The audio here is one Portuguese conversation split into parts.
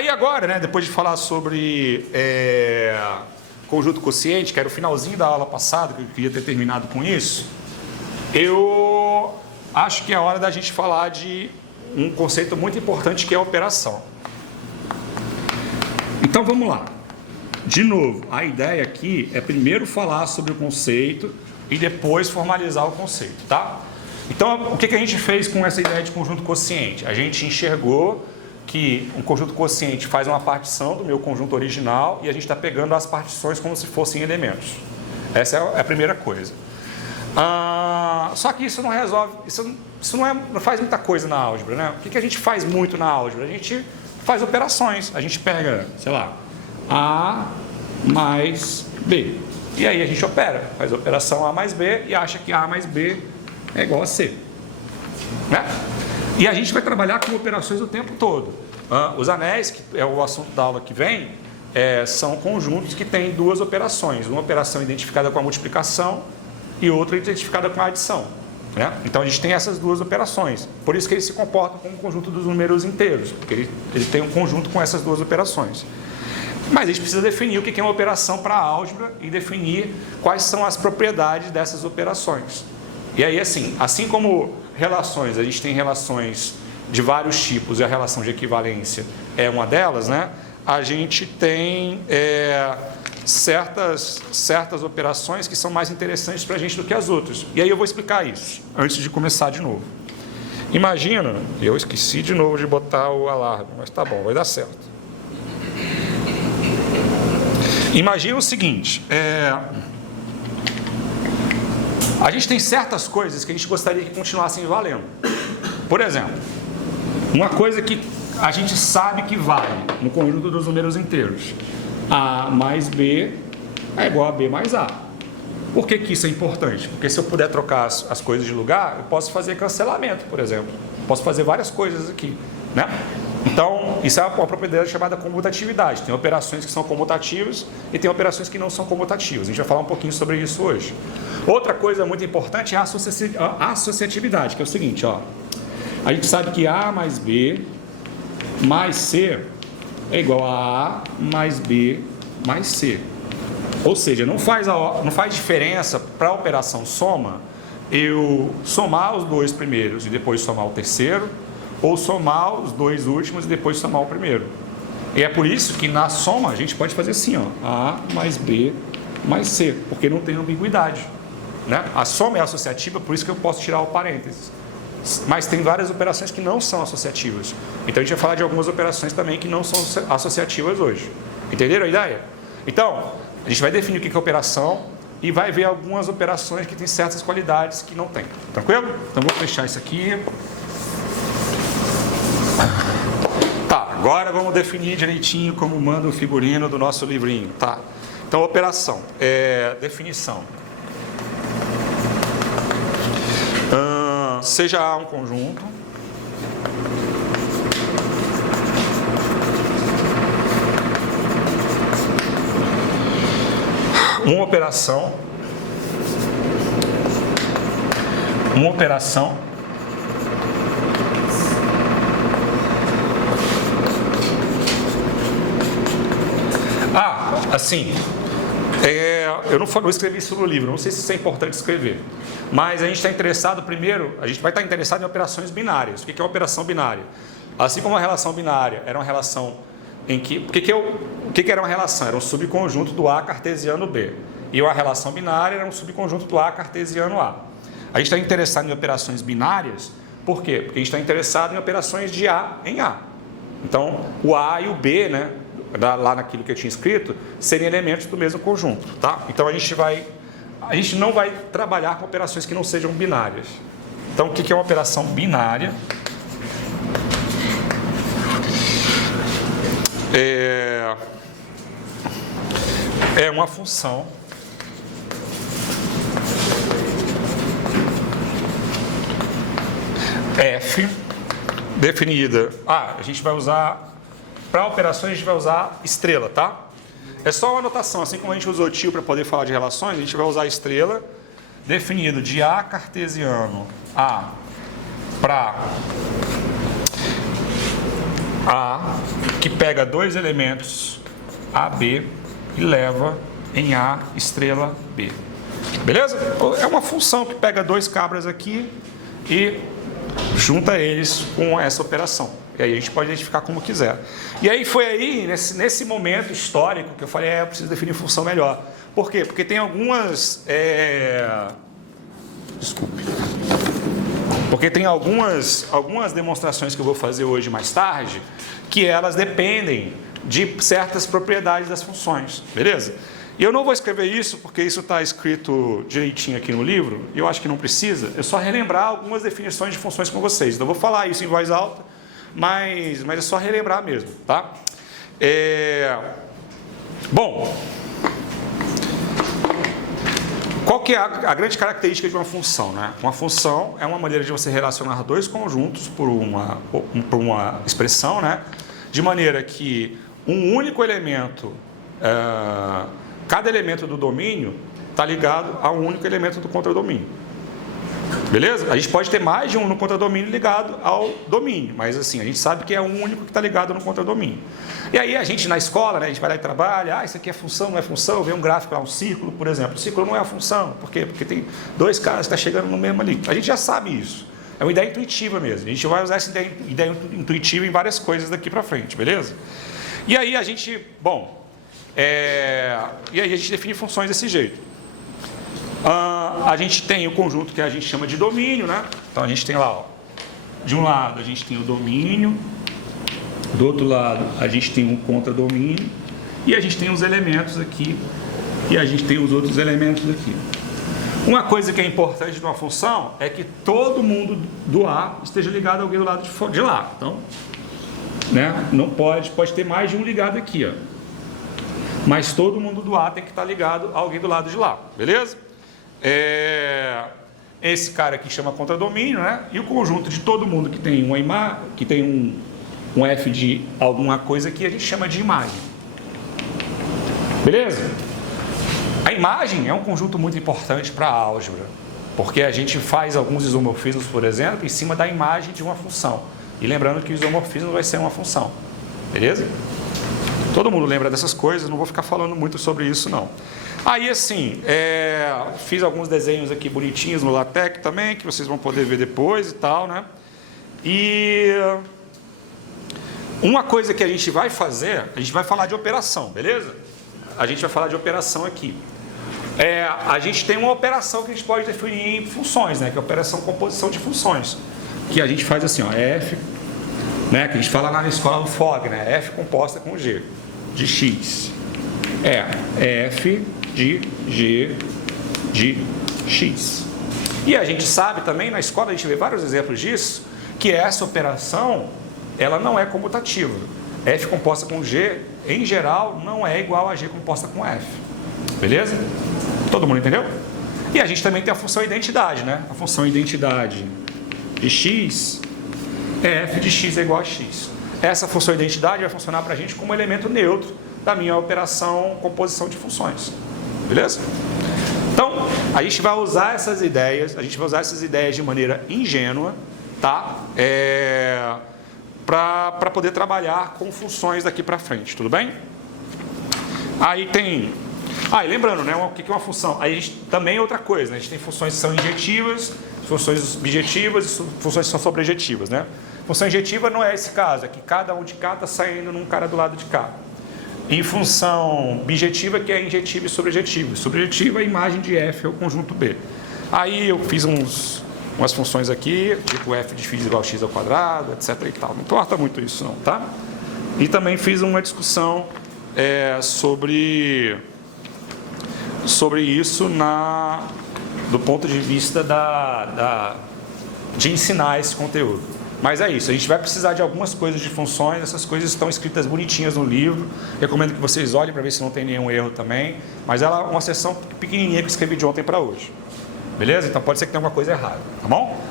Aí agora, né, depois de falar sobre conjunto quociente, que era o finalzinho da aula passada, que eu queria ter terminado com isso, eu acho que é hora da gente falar de um conceito muito importante, que é a operação. Então vamos lá. De novo, a ideia aqui é primeiro falar sobre o conceito e depois formalizar o conceito, tá? Então, o que a gente fez com essa ideia de conjunto quociente? A gente enxergou que um conjunto quociente faz uma partição do meu conjunto original e a gente está pegando as partições como se fossem elementos. Essa é a primeira coisa. Só que isso não resolve, isso não faz muita coisa na álgebra, né? O que a gente faz muito na álgebra? A gente faz operações. A gente pega, sei lá, A mais B. E aí a gente opera, faz a operação A mais B e acha que A mais B é igual a C. Né? E a gente vai trabalhar com operações o tempo todo. Os anéis, que é o assunto da aula que vem, são conjuntos que têm duas operações. Uma operação identificada com a multiplicação e outra identificada com a adição. Né? Então a gente tem essas duas operações. Por isso que eles se comportam como um conjunto dos números inteiros, porque ele tem um conjunto com essas duas operações. Mas a gente precisa definir o que é uma operação para a álgebra e definir quais são as propriedades dessas operações. E aí, assim como relações, a gente tem relações de vários tipos e a relação de equivalência é uma delas, né? A gente tem certas operações que são mais interessantes para a gente do que as outras. E aí eu vou explicar isso, antes de começar de novo. Imagina, eu esqueci de novo de botar o alarme, mas tá bom, vai dar certo. Imagina o seguinte, a gente tem certas coisas que a gente gostaria que continuassem valendo. Por exemplo, uma coisa que a gente sabe que vale no conjunto dos números inteiros. A mais B é igual a B mais A. Por que isso é importante? Porque se eu puder trocar as coisas de lugar, eu posso fazer cancelamento, por exemplo. Posso fazer várias coisas aqui, né? Então, isso é uma propriedade chamada comutatividade. Tem operações que são comutativas e tem operações que não são comutativas. A gente vai falar um pouquinho sobre isso hoje. Outra coisa muito importante é a associatividade, que é o seguinte, ó. A gente sabe que A mais B mais C é igual a A mais B mais C. Ou seja, não faz diferença para a operação soma eu somar os dois primeiros e depois somar o terceiro, ou somar os dois últimos e depois somar o primeiro. E é por isso que na soma a gente pode fazer assim, ó, A mais B mais C, porque não tem ambiguidade. Né? A soma é associativa, por isso que eu posso tirar o parênteses. Mas tem várias operações que não são associativas. Então a gente vai falar de algumas operações também que não são associativas hoje. Entenderam a ideia? Então, a gente vai definir o que é operação e vai ver algumas operações que têm certas qualidades que não tem. Tranquilo? Então vou fechar isso aqui. Tá, agora vamos definir direitinho como manda o figurino do nosso livrinho, tá? Então, operação, definição. Seja A um conjunto, uma operação assim, eu não escrevi isso no livro, não sei se isso é importante escrever, mas a gente está interessado primeiro, a gente vai estar interessado em operações binárias. O que é uma operação binária? Assim como a relação binária era uma relação em que... O que era uma relação? Era um subconjunto do A cartesiano B. E uma relação binária era um subconjunto do A cartesiano A. A gente está interessado em operações binárias, por quê? Porque a gente está interessado em operações de A em A. Então, o A e o B, né, lá naquilo que eu tinha escrito, seriam elementos do mesmo conjunto, tá? Então a gente não vai trabalhar com operações que não sejam binárias. Então o que é uma operação binária? É uma função f definida. A gente vai usar para operações, a gente vai usar estrela, tá? É só uma anotação, assim como a gente usou tio para poder falar de relações, a gente vai usar estrela definido de A cartesiano A para A que pega dois elementos AB e leva em A estrela B. Beleza? É uma função que pega dois cabras aqui e junta eles com essa operação. E aí a gente pode identificar como quiser. E aí foi aí, nesse momento histórico, que eu falei, eu preciso definir função melhor. Por quê? Porque tem algumas... Desculpe. Porque tem algumas demonstrações que eu vou fazer hoje mais tarde, que elas dependem de certas propriedades das funções. Beleza? E eu não vou escrever isso, porque isso está escrito direitinho aqui no livro, e eu acho que não precisa. Eu só relembrar algumas definições de funções com vocês. Então, eu vou falar isso em voz alta, mas é só relembrar mesmo, tá? Bom, qual que é a grande característica de uma função, né? Uma função é uma maneira de você relacionar dois conjuntos por uma expressão, né? De maneira que um único elemento... cada elemento do domínio está ligado a um único elemento do contradomínio. Beleza? A gente pode ter mais de um no contradomínio ligado ao domínio, mas assim, a gente sabe que é um único que está ligado no contradomínio. E aí a gente na escola, né, a gente vai lá e trabalha, isso aqui é função, não é função, vê um gráfico lá, um círculo, por exemplo. O círculo não é a função, por quê? Porque tem dois caras que estão chegando no mesmo ali. A gente já sabe isso. É uma ideia intuitiva mesmo. A gente vai usar essa ideia intuitiva em várias coisas daqui para frente, beleza? E aí a gente, e aí a gente define funções desse jeito. A gente tem o conjunto que a gente chama de domínio, né? Então a gente tem lá, de um lado a gente tem o domínio, do outro lado a gente tem um contradomínio, e a gente tem os elementos aqui, e a gente tem os outros elementos aqui. Uma coisa que é importante de uma função é que todo mundo do A esteja ligado a alguém do lado de lá. Então, né? Não pode ter mais de um ligado aqui, ó. Mas todo mundo do A tem que estar ligado a alguém do lado de lá, beleza? Esse cara aqui chama contradomínio, né? E o conjunto de todo mundo que tem uma imagem, que tem um F de alguma coisa aqui, a gente chama de imagem. Beleza? A imagem é um conjunto muito importante para a álgebra, porque a gente faz alguns isomorfismos, por exemplo, em cima da imagem de uma função. E lembrando que o isomorfismo vai ser uma função. Beleza? Todo mundo lembra dessas coisas, não vou ficar falando muito sobre isso não. Aí assim, fiz alguns desenhos aqui bonitinhos no LaTeX também, que vocês vão poder ver depois e tal, né? E uma coisa que a gente vai fazer, a gente vai falar de operação, beleza? A gente vai falar de operação aqui. A gente tem uma operação que a gente pode definir em funções, né? Que é a operação composição de funções. Que a gente faz assim, ó, F, né? Que a gente fala lá na escola do FOG, né? F composta com G, de X. F de G de X. E a gente sabe também, na escola a gente vê vários exemplos disso, que essa operação, ela não é comutativa. F composta com G, em geral, não é igual a G composta com F. Beleza? Todo mundo entendeu? E a gente também tem a função identidade, né? A função identidade de X é F de X é igual a X. Essa função identidade vai funcionar para a gente como elemento neutro da minha operação composição de funções. Beleza? Então, a gente vai usar essas ideias, de maneira ingênua, tá? Para poder trabalhar com funções daqui para frente, tudo bem? Aí tem... e lembrando, né, o que é uma função? Aí a gente também é outra coisa, né? A gente tem funções que são injetivas, funções objetivas e funções que são sobrejetivas, né? Função injetiva não é esse caso, é que cada um de cá está saindo num cara do lado de cá. Em função bijetiva, que é injetiva e sobrejetiva. Sobrejetiva, a imagem de F é o conjunto B. Aí eu fiz umas funções aqui, tipo F de x igual a x ao quadrado, etc. e tal. Não importa muito isso não, tá? E também fiz uma discussão sobre isso do ponto de vista de ensinar esse conteúdo. Mas é isso, a gente vai precisar de algumas coisas de funções, essas coisas estão escritas bonitinhas no livro, recomendo que vocês olhem para ver se não tem nenhum erro também, mas ela é uma seção pequenininha que eu escrevi de ontem para hoje, beleza? Então pode ser que tenha alguma coisa errada, tá bom?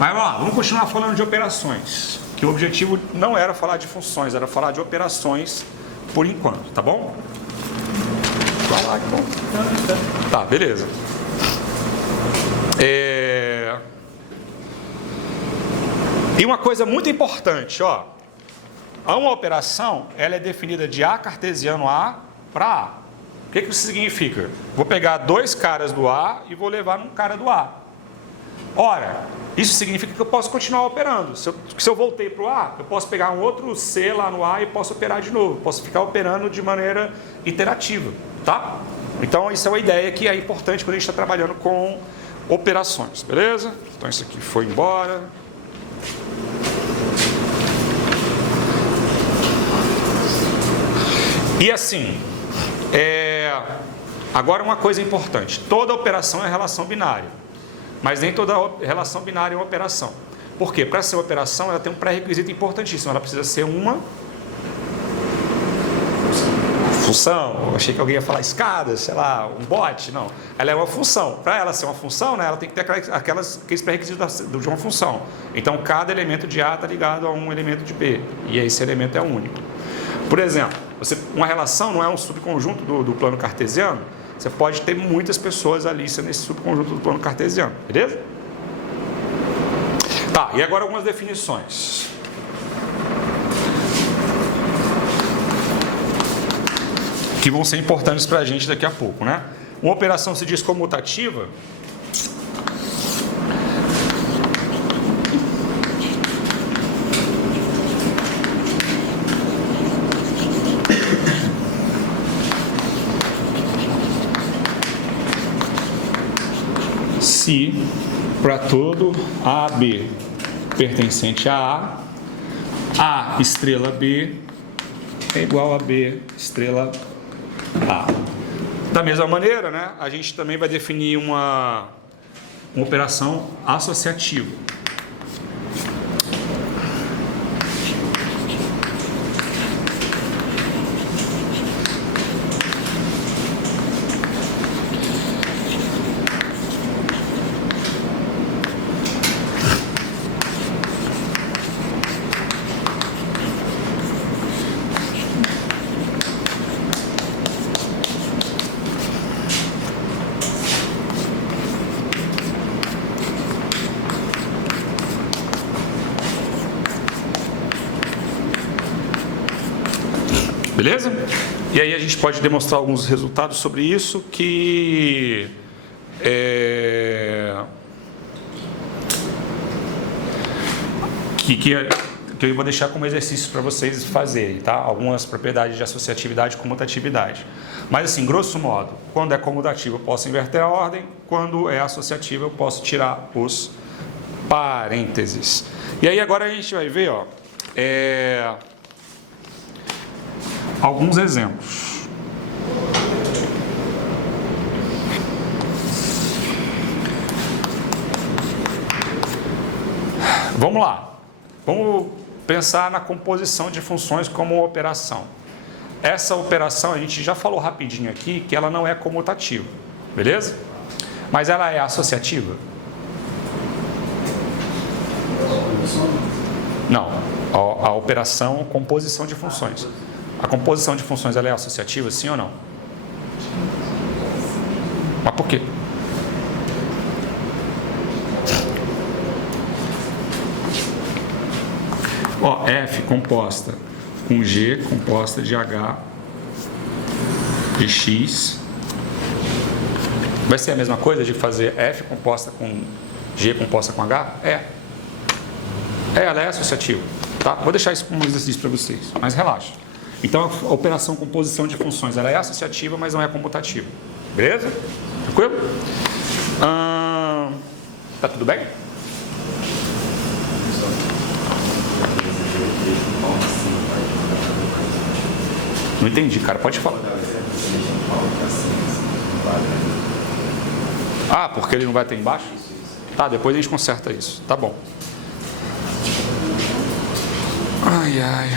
Mas vamos continuar falando de operações, que o objetivo não era falar de funções, era falar de operações por enquanto, tá bom? Vai lá, então. Tá, beleza. E uma coisa muito importante, ó. uma operação, ela é definida de A cartesiano A para A. O que isso significa? Vou pegar 2 caras do A e vou levar num cara do A. Ora, isso significa que eu posso continuar operando. Se eu voltei para o A, eu posso pegar um outro C lá no A e posso operar de novo. Posso ficar operando de maneira iterativa, tá? Então, isso é uma ideia que é importante quando a gente está trabalhando com operações, beleza? Então, isso aqui foi embora. E assim, agora uma coisa importante. Toda operação é relação binária. Mas nem toda relação binária é uma operação. Por quê? Para ser uma operação, ela tem um pré-requisito importantíssimo. Ela precisa ser uma função. Eu achei que alguém ia falar escada, sei lá, um bot. Não. Ela é uma função. Para ela ser uma função, né, ela tem que ter aqueles pré-requisitos de uma função. Então, cada elemento de A está ligado a um elemento de B. E esse elemento é único. Por exemplo, uma relação não é um subconjunto do plano cartesiano. Você pode ter muitas pessoas ali nesse subconjunto do plano cartesiano, beleza? Tá, e agora algumas definições. Que vão ser importantes para a gente daqui a pouco, né? Uma operação se diz comutativa. Se para todo AB pertencente a A estrela B é igual a B estrela A. Da mesma maneira, né, a gente também vai definir uma operação associativa. Beleza? E aí a gente pode demonstrar alguns resultados sobre isso que eu vou deixar como exercício para vocês fazerem, tá? Algumas propriedades de associatividade e comutatividade. Mas assim, grosso modo, quando é comutativo eu posso inverter a ordem, quando é associativo eu posso tirar os parênteses. E aí agora a gente vai ver, ó, alguns exemplos. Vamos lá. Vamos pensar na composição de funções como uma operação. Essa operação a gente já falou rapidinho aqui que ela não é comutativa, beleza? Mas ela é associativa? Não. A operação composição de funções. A composição de funções ela é associativa, sim ou não? Mas por quê? Ó, F composta com G composta de H de X. Vai ser a mesma coisa de fazer F composta com G composta com H? Ela é associativa. Tá? Vou deixar isso como exercício para vocês, mas relaxa. Então, a operação composição de funções ela é associativa, mas não é comutativa. Beleza? Tranquilo? Tá tudo bem? Não entendi, cara. Pode falar. Ah, porque ele não vai ter embaixo? Tá, depois a gente conserta isso. Tá bom. Ai, ai.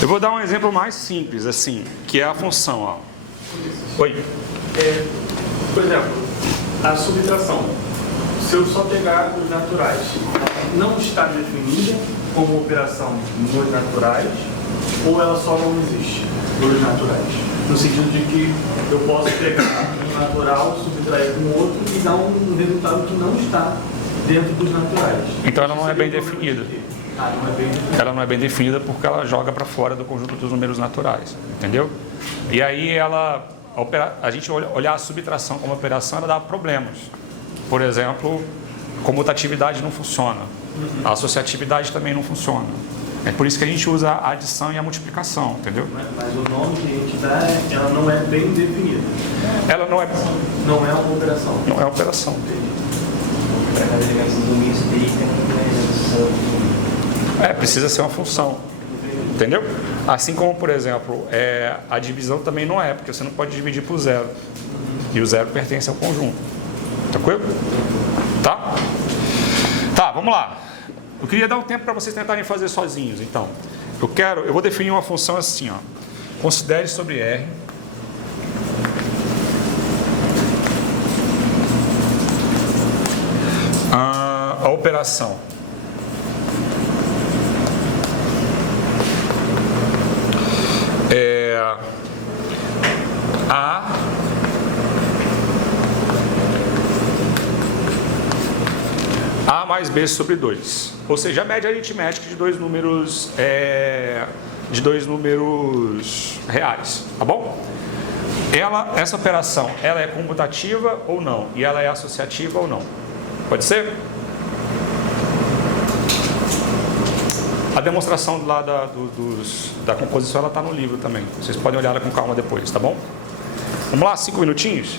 Eu vou dar um exemplo mais simples, assim, que é a função, ó. Oi? Por exemplo, a subtração. Se eu só pegar os naturais, não está definida como operação nos naturais, ou ela só não existe nos naturais? No sentido de que eu posso pegar um natural, subtrair com outro e dar um resultado que não está dentro dos naturais. Então ela não é bem definida. Não é bem definida. Ela não é bem definida porque ela joga para fora do conjunto dos números naturais, entendeu? E aí a gente olhar a subtração como operação, ela dá problemas. Por exemplo, comutatividade não funciona, a associatividade também não funciona. É por isso que a gente usa a adição e a multiplicação, entendeu? Mas o nome que a gente dá, ela não é bem definida. Ela não é... Não é uma operação. Não é uma operação. Para cada ligação do meio tem uma relação. Precisa ser uma função. Entendeu? Assim como, por exemplo, a divisão também não é, porque você não pode dividir por zero. E o zero pertence ao conjunto. Tranquilo? Tá? Tá, vamos lá. Eu queria dar um tempo para vocês tentarem fazer sozinhos. Então, eu vou definir uma função assim, ó. Considere sobre R a operação A mais B sobre 2, ou seja, a média aritmética de dois números reais, tá bom? Essa operação, ela é comutativa ou não? E ela é associativa ou não? Pode ser? A demonstração lá da composição, ela está no livro também. Vocês podem olhar ela com calma depois, tá bom? Vamos lá, 5 minutinhos?